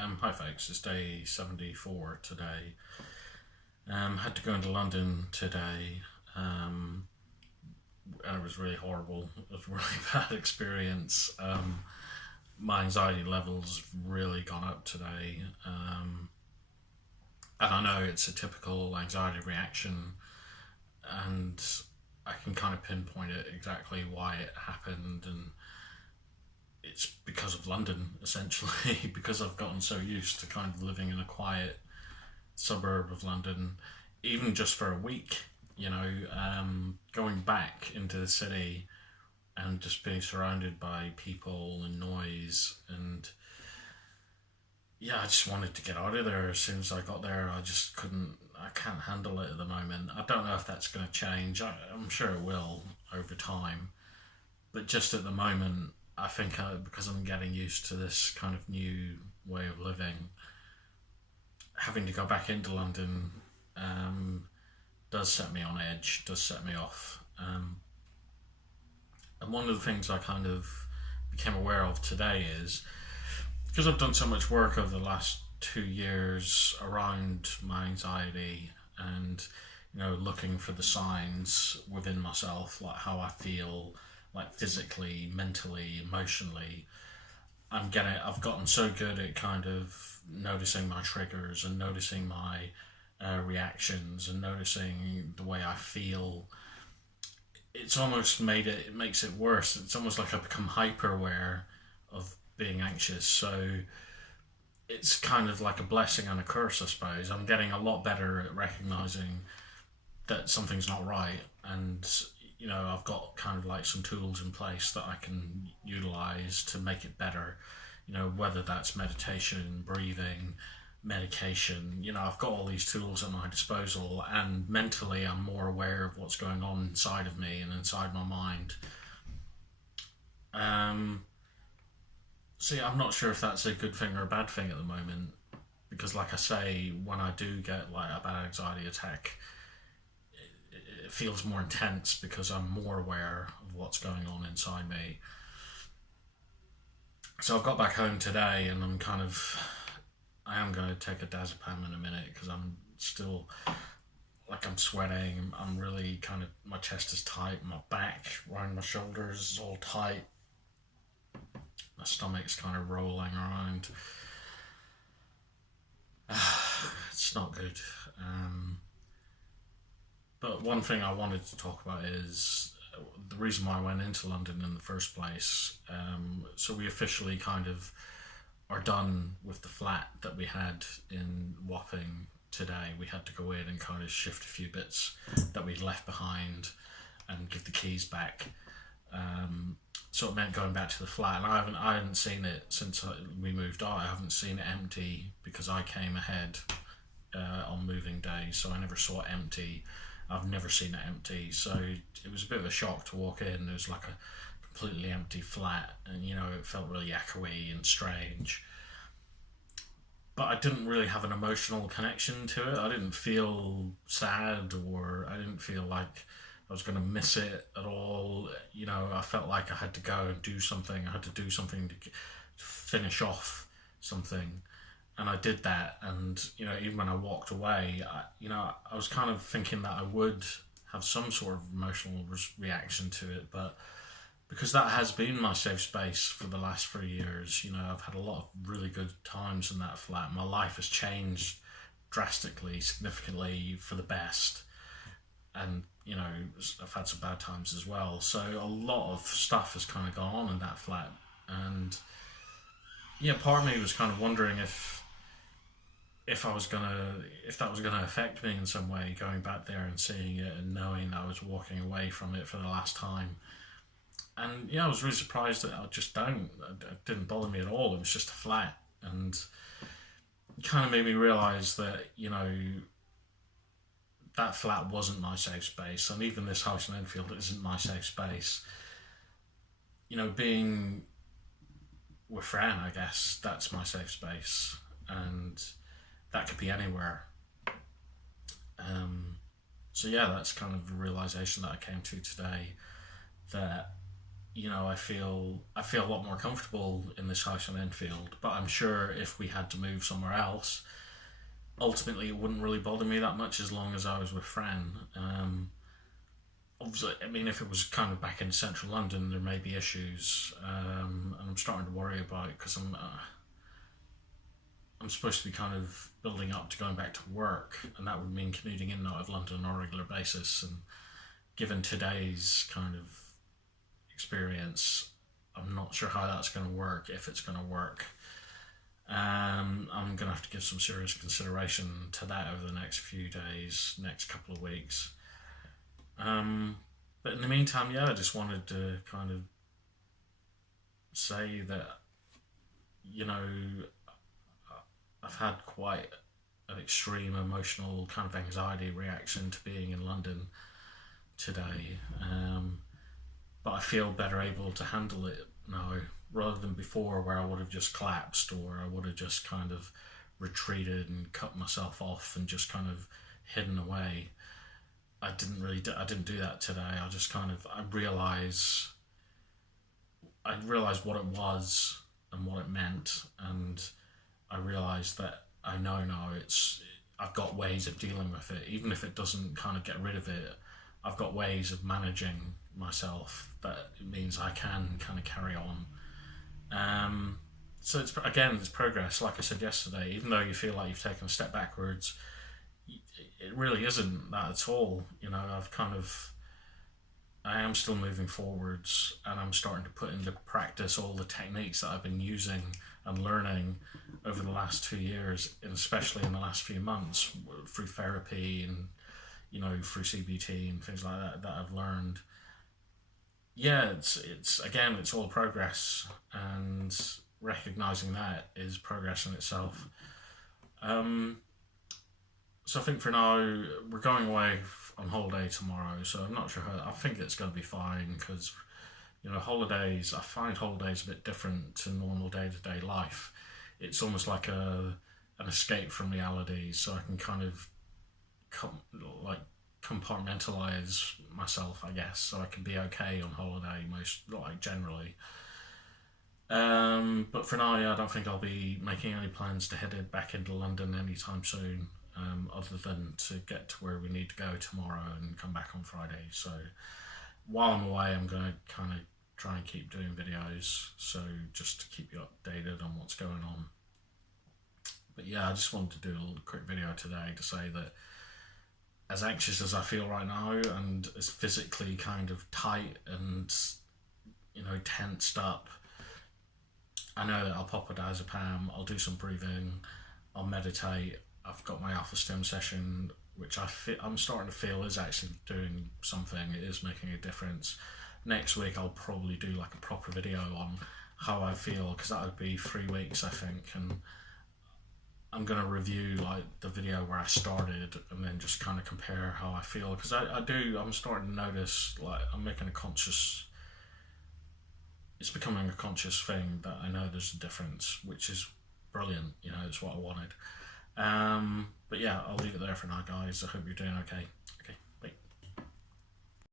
Hi folks, it's day 74 today. Had to go into London today, and it was really horrible. It was a really bad experience. My anxiety levels have really gone up today, and I know it's a typical anxiety reaction, and I can kind of pinpoint it exactly why it happened, and it's because of London, essentially, because I've gotten so used to kind of living in a quiet suburb of London, even just for a week, going back into the city and just being surrounded by people and noise. And yeah, I just wanted to get out of there as soon as I got there. I can't handle it at the moment. I don't know if that's going to change. I'm sure it will over time. But just at the moment, I think because I'm getting used to this kind of new way of living, having to go back into London does set me on edge, does set me off. And one of the things I kind of became aware of today is because I've done so much work over the last 2 years around my anxiety and looking for the signs within myself, like how I feel, like physically, mentally, emotionally. I've gotten so good at kind of noticing my triggers and noticing my reactions and noticing the way I feel. It makes it worse. It's almost like I've become hyper aware of being anxious. So it's kind of like a blessing and a curse, I suppose. I'm getting a lot better at recognizing that something's not right, and I've got kind of like some tools in place that I can utilize to make it better. Whether that's meditation, breathing, medication. I've got all these tools at my disposal, and mentally I'm more aware of what's going on inside of me and inside my mind. See, I'm not sure if that's a good thing or a bad thing at the moment, because like I say, when I do get like a bad anxiety attack, it feels more intense because I'm more aware of what's going on inside me. So I've got back home today, and I am going to take a diazepam in a minute because I'm still, like, I'm sweating. I'm really my chest is tight, my back around my shoulders is all tight, my stomach's kind of rolling around. It's not good. But one thing I wanted to talk about is the reason why I went into London in the first place. So we officially kind of are done with the flat that we had in Wapping today. We had to go in and kind of shift a few bits that we'd left behind and give the keys back. So it meant going back to the flat, and I hadn't seen it since we moved out. I haven't seen it empty because I came ahead on moving day, so I never saw it empty. I've never seen it empty, so it was a bit of a shock to walk in. It was like a completely empty flat, and it felt really echoey and strange. But I didn't really have an emotional connection to it. I didn't feel sad, or I didn't feel like I was going to miss it at all. I felt like I had to go and do something. I had to do something to finish off something. And I did that, and even when I walked away, I was kind of thinking that I would have some sort of emotional reaction to it, but because that has been my safe space for the last 3 years, I've had a lot of really good times in that flat. My life has changed drastically, significantly for the best, and I've had some bad times as well. So a lot of stuff has kind of gone on in that flat, and yeah, part of me was kind of wondering if that was gonna affect me in some way, going back there and seeing it and knowing that I was walking away from it for the last time. And yeah, I was really surprised that it didn't bother me at all. It was just a flat, and it kind of made me realise that that flat wasn't my safe space, and even this house in Enfield isn't my safe space. Being with Fran, I guess that's my safe space, and that could be anywhere. So yeah, that's kind of a realization that I came to today, that you know, I feel a lot more comfortable in this house in Enfield. But I'm sure if we had to move somewhere else, ultimately it wouldn't really bother me that much as long as I was with Fran. Obviously, I mean, if it was kind of back in central London, there may be issues, and I'm starting to worry about it because I'm supposed to be kind of building up to going back to work, and that would mean commuting in and out of London on a regular basis. And given today's kind of experience, I'm not sure how that's going to work, if it's going to work. I'm going to have to give some serious consideration to that over the next few days, next couple of weeks. But in the meantime, yeah, I just wanted to kind of say that, you know, I've had quite an extreme emotional kind of anxiety reaction to being in London today. But I feel better able to handle it now rather than before, where I would have just collapsed, or I would have just kind of retreated and cut myself off and just kind of hidden away. I didn't do that today. I just kind of, I realised what it was and what it meant, and I realised that I know now I've got ways of dealing with it, even if it doesn't kind of get rid of it. I've got ways of managing myself that it means I can kind of carry on. So it's progress. Like I said yesterday, even though you feel like you've taken a step backwards, it really isn't that at all. You know, I am still moving forwards, and I'm starting to put into practice all the techniques that I've been using and learning over the last 2 years, and especially in the last few months through therapy and, you know, through CBT and things like that I've learned. Yeah, it's all progress, and recognizing that is progress in itself. So I think for now we're going away on holiday tomorrow, so I'm not sure how. I think it's going to be fine because, you know, holidays. I find holidays a bit different to normal day-to-day life. It's almost like an escape from reality, so I can kind of compartmentalize myself, I guess, so I can be okay on holiday generally. But for now, yeah, I don't think I'll be making any plans to head back into London anytime soon, other than to get to where we need to go tomorrow and come back on Friday. So while I'm away, I'm going to kind of try and keep doing videos, so just to keep you updated on what's going on. But yeah, I just wanted to do a little quick video today to say that as anxious as I feel right now, and as physically kind of tight and, you know, tensed up, I know that I'll pop a diazepam, I'll do some breathing, I'll meditate. I've got my alpha stim session, which I'm starting to feel is actually doing something. It is making a difference. Next week I'll probably do like a proper video on how I feel, because that would be 3 weeks, I think, and I'm going to review like the video where I started and then just kind of compare how I feel, because I'm starting to notice like it's becoming a conscious thing that I know there's a difference, which is brilliant. You know, it's what I wanted. But yeah, I'll leave it there for now, guys. I hope you're doing okay.